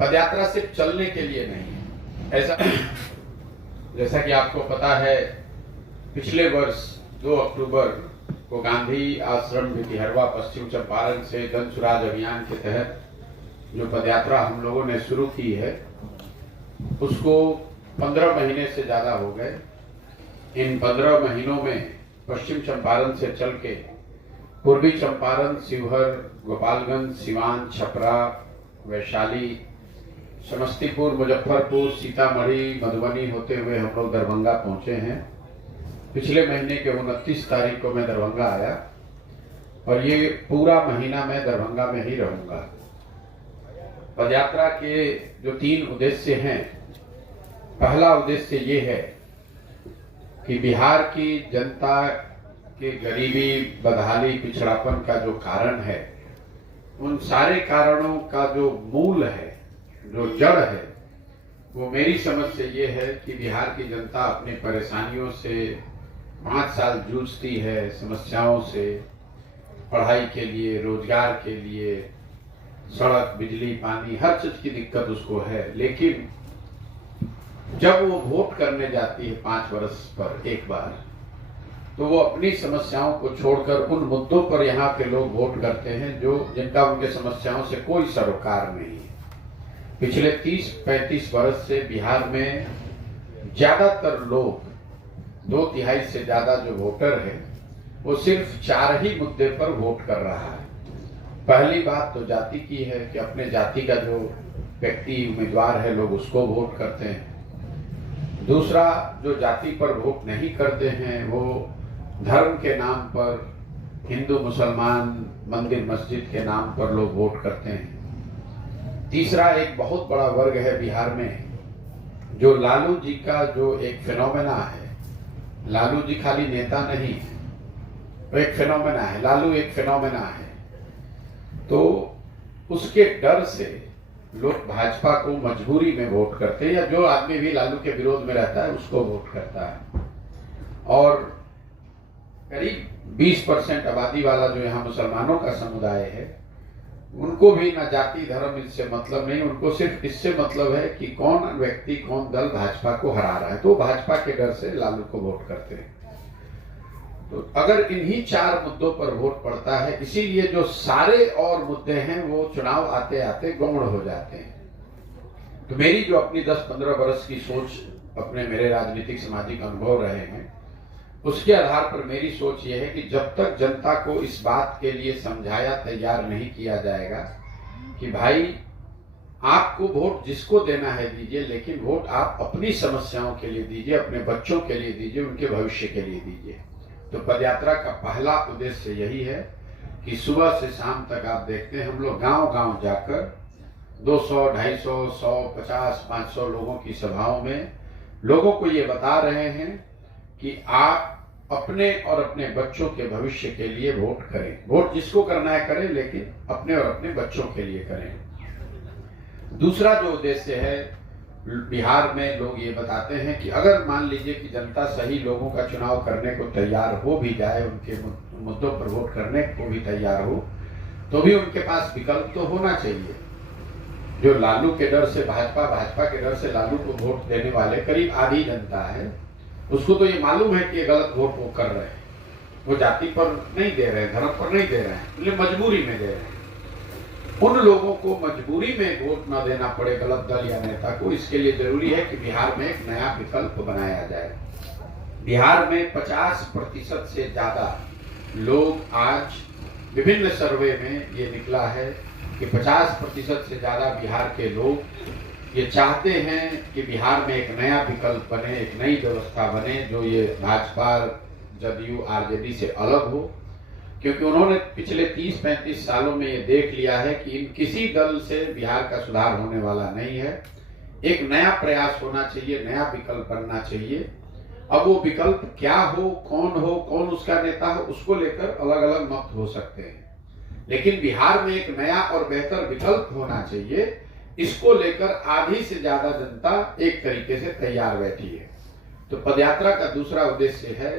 पदयात्रा सिर्फ चलने के लिए नहीं है। ऐसा जैसा कि आपको पता है, पिछले वर्ष 2 अक्टूबर को गांधी आश्रम भितिहरवा पश्चिम चंपारण से जन सुराज अभियान के तहत जो पदयात्रा हम लोगों ने शुरू की है, उसको 15 महीने से ज्यादा हो गए। इन 15 महीनों में पश्चिम चंपारण से चल के पूर्वी चंपारण, शिवहर, गोपालगंज, सिवान, छपरा, वैशाली, समस्तीपुर, मुजफ्फरपुर, सीतामढ़ी, मधुबनी होते हुए हम लोग दरभंगा पहुंचे हैं। पिछले महीने के 29 तारीख को मैं दरभंगा आया और ये पूरा महीना मैं दरभंगा में ही रहूंगा। पदयात्रा के जो 3 उद्देश्य हैं, पहला उद्देश्य ये है कि बिहार की जनता के गरीबी, बदहाली, पिछड़ापन का जो कारण है, उन सारे कारणों का जो मूल है, जो जड़ है, वो मेरी समझ से ये है कि बिहार की जनता अपनी परेशानियों से 5 साल जूझती है, समस्याओं से, पढ़ाई के लिए, रोजगार के लिए, सड़क, बिजली, पानी, हर चीज की दिक्कत उसको है। लेकिन जब वो वोट करने जाती है 5 वर्ष पर एक बार, तो वो अपनी समस्याओं को छोड़कर उन मुद्दों पर यहाँ के लोग वोट करते हैं जो जिनका उनके समस्याओं से कोई सरोकार नहीं है। पिछले 30-35 वर्ष से बिहार में ज्यादातर लोग, 2/3 से ज्यादा जो वोटर है, वो सिर्फ 4 ही मुद्दे पर वोट कर रहा है। पहली बात तो जाति की है कि अपने जाति का जो व्यक्ति उम्मीदवार है, लोग उसको वोट करते हैं। दूसरा, जो जाति पर वोट नहीं करते हैं, वो धर्म के नाम पर, हिंदू मुसलमान, मंदिर मस्जिद के नाम पर लोग वोट करते हैं। तीसरा, एक बहुत बड़ा वर्ग है बिहार में जो लालू जी का जो एक फिनोमेना है। लालू जी खाली नेता नहीं है, वो एक फिनोमेना है। लालू एक फिनोमेना है। तो उसके डर से लोग भाजपा को मजबूरी में वोट करते हैं, या जो आदमी भी लालू के विरोध में रहता है उसको वोट करता है। और करीब 20% आबादी वाला जो यहाँ मुसलमानों का समुदाय है, उनको भी ना जाति धर्म इससे मतलब नहीं, उनको सिर्फ इससे मतलब है कि कौन व्यक्ति, कौन दल भाजपा को हरा रहा है, तो भाजपा के डर से लालू को वोट करते हैं। तो अगर इन्हीं 4 मुद्दों पर वोट पड़ता है, इसीलिए जो सारे और मुद्दे हैं वो चुनाव आते आते गौण हो जाते हैं। तो मेरी जो अपनी 10-15 वर्ष की सोच, अपने मेरे राजनीतिक सामाजिक अनुभव रहे हैं, उसके आधार पर मेरी सोच ये है कि जब तक जनता को इस बात के लिए समझाया, तैयार नहीं किया जाएगा कि भाई आपको वोट जिसको देना है दीजिए, लेकिन वोट आप अपनी समस्याओं के लिए दीजिए, अपने बच्चों के लिए दीजिए, उनके भविष्य के लिए दीजिए। तो पदयात्रा का पहला उद्देश्य यही है कि सुबह से शाम तक आप देखते हैं हम लोग गांव-गांव जाकर 200, 250, 100, 50, 500 लोगों की सभाओं में लोगों को ये बता रहे हैं कि आप अपने और अपने बच्चों के भविष्य के लिए वोट करें। वोट जिसको करना है करें, लेकिन अपने और अपने बच्चों के लिए करें। दूसरा जो उद्देश्य है, बिहार में लोग ये बताते हैं कि अगर मान लीजिए कि जनता सही लोगों का चुनाव करने को तैयार हो भी जाए, उनके मुद्दों पर वोट करने को भी तैयार हो, तो भी उनके पास विकल्प तो होना चाहिए। जो लालू के डर से भाजपा, भाजपा के डर से लालू को वोट देने वाले करीब आधी जनता है, उसको तो ये मालूम है कि ये गलत वोट वो कर रहे हैं। वो जाति पर नहीं दे रहे हैं, धर्म पर नहीं दे रहे हैं, इसलिए मजबूरी में दे रहे हैं। उन लोगों को मजबूरी में वोट न देना पड़े गलत दल या नेता को, इसके लिए जरूरी है कि बिहार में एक नया विकल्प बनाया जाए। बिहार में 50% से ज्यादा लोग, आज विभिन्न सर्वे में ये निकला है कि 50% से ज्यादा बिहार के लोग ये चाहते हैं कि बिहार में एक नया विकल्प बने, एक नई व्यवस्था बने जो ये भाजपा, जदयू, आरजेडी से अलग हो। क्योंकि उन्होंने पिछले 30-35 सालों में ये देख लिया है कि इन किसी दल से बिहार का सुधार होने वाला नहीं है। एक नया प्रयास होना चाहिए, नया विकल्प बनना चाहिए। अब वो विकल्प क्या हो, कौन उसका नेता हो, उसको लेकर अलग अलग मत हो सकते हैं, लेकिन बिहार में एक नया और बेहतर विकल्प होना चाहिए। इसको लेकर आधी से ज्यादा जनता एक तरीके से तैयार बैठी है। तो पदयात्रा का दूसरा उद्देश्य है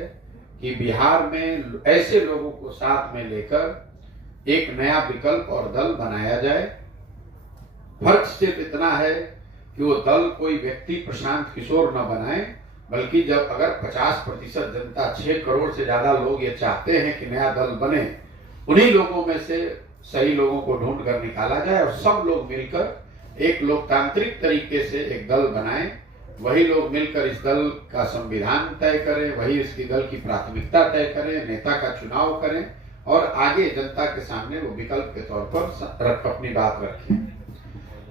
कि बिहार में ऐसे लोगों को साथ में लेकर एक नया विकल्प और दल बनाया जाए फर्क सिर्फ इतना है कि वो दल कोई व्यक्ति प्रशांत किशोर न बनाए, बल्कि जब अगर 50% जनता 6 करोड़ से ज्यादा लोग ये चाहते हैं कि नया दल बने, उन्हीं लोगों में से सही लोगों को ढूंढ कर निकाला जाए और सब लोग मिलकर एक लोकतांत्रिक तरीके से एक दल बनाएं। वही लोग मिलकर इस दल का संविधान तय करें, वही इसकी दल की प्राथमिकता तय करें, नेता का चुनाव करें और आगे जनता के सामने वो विकल्प के तौर पर अपनी बात रखें।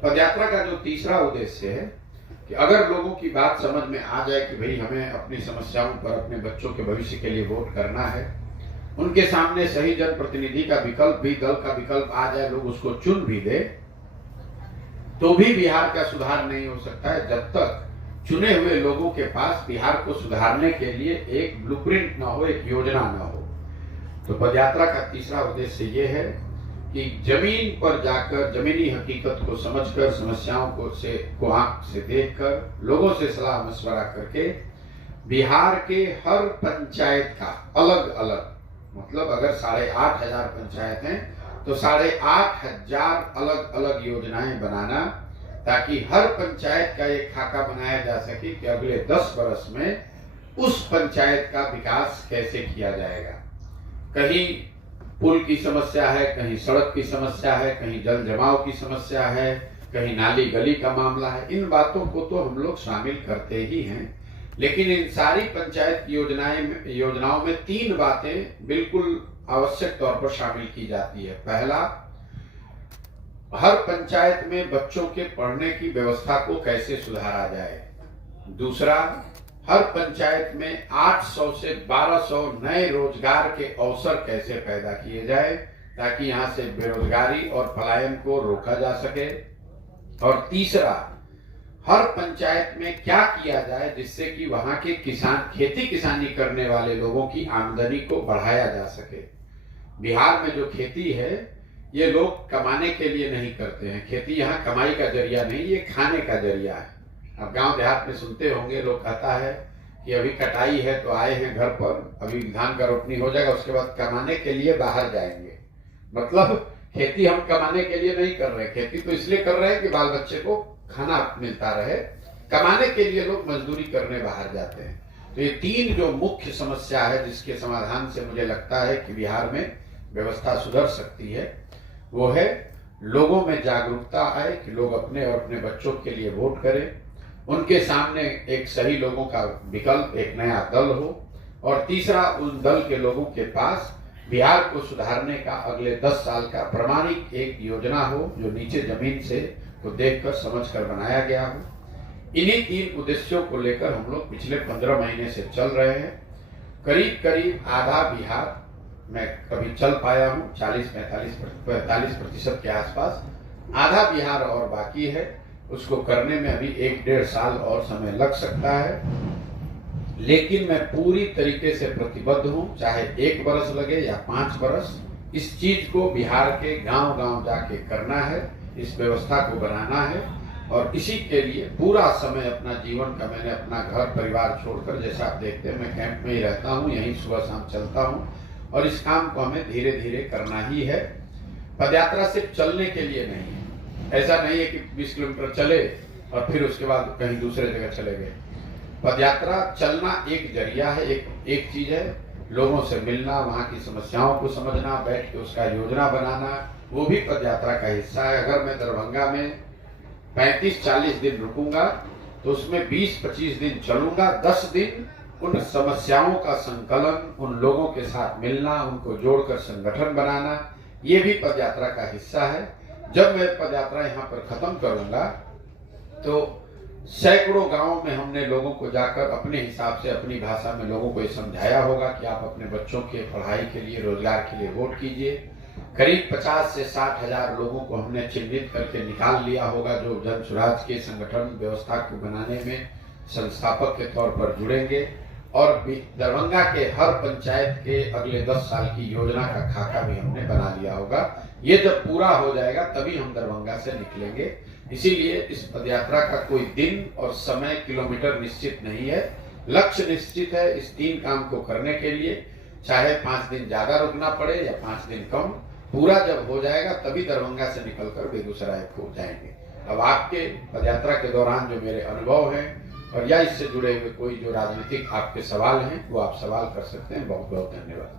पदयात्रा का जो तीसरा उद्देश्य है कि अगर लोगों की बात समझ में आ जाए कि भाई हमें अपनी समस्याओं पर, अपने बच्चों के भविष्य के लिए वोट करना है, उनके सामने सही जनप्रतिनिधि का विकल्प भी, दल का विकल्प आ जाए, लोग उसको चुन भी दे, तो भी बिहार का सुधार नहीं हो सकता है जब तक चुने हुए लोगों के पास बिहार को सुधारने के लिए एक ब्लूप्रिंट ना हो, एक योजना ना हो। तो पदयात्रा का तीसरा उद्देश्य ये है कि जमीन पर जाकर जमीनी हकीकत को समझकर, समस्याओं को आंख से देखकर, लोगों से सलाह मशवरा करके बिहार के हर पंचायत का अलग अलग, मतलब अगर 8,500 पंचायत हैं तो 8,500 अलग अलग योजनाएं बनाना, ताकि हर पंचायत का एक खाका बनाया जा सके कि अगले 10 वर्ष में उस पंचायत का विकास कैसे किया जाएगा। कहीं पुल की समस्या है, कहीं सड़क की समस्या है, कहीं जल जमाव की समस्या है, कहीं नाली गली का मामला है। इन बातों को तो हम लोग शामिल करते ही हैं, लेकिन इन सारी पंचायत की योजनाओं में 3 बातें बिल्कुल आवश्यक तौर पर शामिल की जाती है। पहला, हर पंचायत में बच्चों के पढ़ने की व्यवस्था को कैसे सुधारा जाए। दूसरा, हर पंचायत में 800 से 1200 नए रोजगार के अवसर कैसे पैदा किए जाए, ताकि यहां से बेरोजगारी और पलायन को रोका जा सके। और तीसरा, हर पंचायत में क्या किया जाए जिससे कि वहां के किसान, खेती किसानी करने वाले लोगों की आमदनी को बढ़ाया जा सके। बिहार में जो खेती है ये लोग कमाने के लिए नहीं करते हैं। खेती यहाँ कमाई का जरिया नहीं, ये खाने का जरिया है। अब गांव देहात में सुनते होंगे, लोग कहता है कि अभी कटाई है तो आए हैं घर पर, अभी धान का रोपनी हो जाएगा, उसके बाद कमाने के लिए बाहर जाएंगे। मतलब खेती हम कमाने के लिए नहीं कर रहे, खेती तो इसलिए कर रहे हैं कि बाल बच्चे को खाना मिलता रहे। कमाने के लिए लोग मजदूरी करने बाहर जाते हैं। तो ये 3 जो मुख्य समस्या है जिसके समाधान से मुझे लगता है कि बिहार में व्यवस्था सुधर सकती है, वो है लोगों में जागरूकता आए कि लोग अपने और अपने बच्चों के लिए वोट करें, उनके सामने एक सही लोगों का विकल्प, एक नया दल हो, और तीसरा, उन दल के लोगों के पास बिहार को सुधारने का अगले 10 साल का प्रमाणिक एक योजना हो जो नीचे जमीन से को देखकर समझकर बनाया गया हो। इन्हीं 3 उद्देश्यों को लेकर हम लोग पिछले 15 महीने से चल रहे हैं। करीब करीब आधा बिहार मैं कभी चल पाया हूँ, 40-45% के आसपास। आधा बिहार और बाकी है, उसको करने में अभी 1-1.5 साल और समय लग सकता है, लेकिन मैं पूरी तरीके से प्रतिबद्ध हूँ, चाहे 1 बरस लगे या 5 बरस। इस चीज को बिहार के गांव गांव जाके करना है, इस व्यवस्था को बनाना है, और इसी के लिए पूरा समय अपना जीवन का मैंने अपना घर परिवार छोड़कर, जैसा आप देखते हैं मैं कैंप में ही रहता हूँ, यहीं सुबह शाम चलता हूँ, और इस काम को हमें धीरे धीरे करना ही है। पदयात्रा सिर्फ चलने के लिए नहीं है, ऐसा नहीं है कि 20 किलोमीटर चले और फिर उसके बाद कहीं दूसरे जगह चले गए। पदयात्रा चलना एक जरिया है, एक चीज है, लोगों से मिलना, वहाँ की समस्याओं को समझना, बैठ के उसका योजना बनाना, वो भी पदयात्रा का हिस्सा है। अगर मैं दरभंगा में 35-40 दिन रुकूंगा तो उसमें 20-25 दिन चलूंगा, 10 दिन उन समस्याओं का संकलन, उन लोगों के साथ मिलना, उनको जोड़कर संगठन बनाना, ये भी पदयात्रा का हिस्सा है। जब मैं पदयात्रा यहाँ पर खत्म करूंगा तो सैकड़ों गांवों में हमने लोगों को जाकर अपने हिसाब से, अपनी भाषा में लोगों को ये समझाया होगा कि आप अपने बच्चों के पढ़ाई के लिए, रोजगार के लिए वोट कीजिए। करीब 50 से 60 हजार लोगों को हमने चिन्हित करके निकाल लिया होगा जो जन स्वराज के संगठन व्यवस्था को बनाने में संस्थापक के तौर पर जुड़ेंगे, और दरभंगा के हर पंचायत के अगले 10 साल की योजना का खाका भी हमने बना लिया होगा। ये जब पूरा हो जाएगा तभी हम दरभंगा से निकलेंगे। इसीलिए इस पदयात्रा का कोई दिन और समय, किलोमीटर निश्चित नहीं है, लक्ष्य निश्चित है। इस 3 काम को करने के लिए चाहे 5 दिन ज्यादा रुकना पड़े या 5 दिन कम, पूरा जब हो जाएगा तभी दरभंगा से निकलकर बेगूसराय को जाएंगे। अब आपके पदयात्रा के दौरान जो मेरे अनुभव हैं और या इससे जुड़े हुए कोई जो राजनीतिक आपके सवाल हैं वो आप सवाल कर सकते हैं। बहुत बहुत धन्यवाद।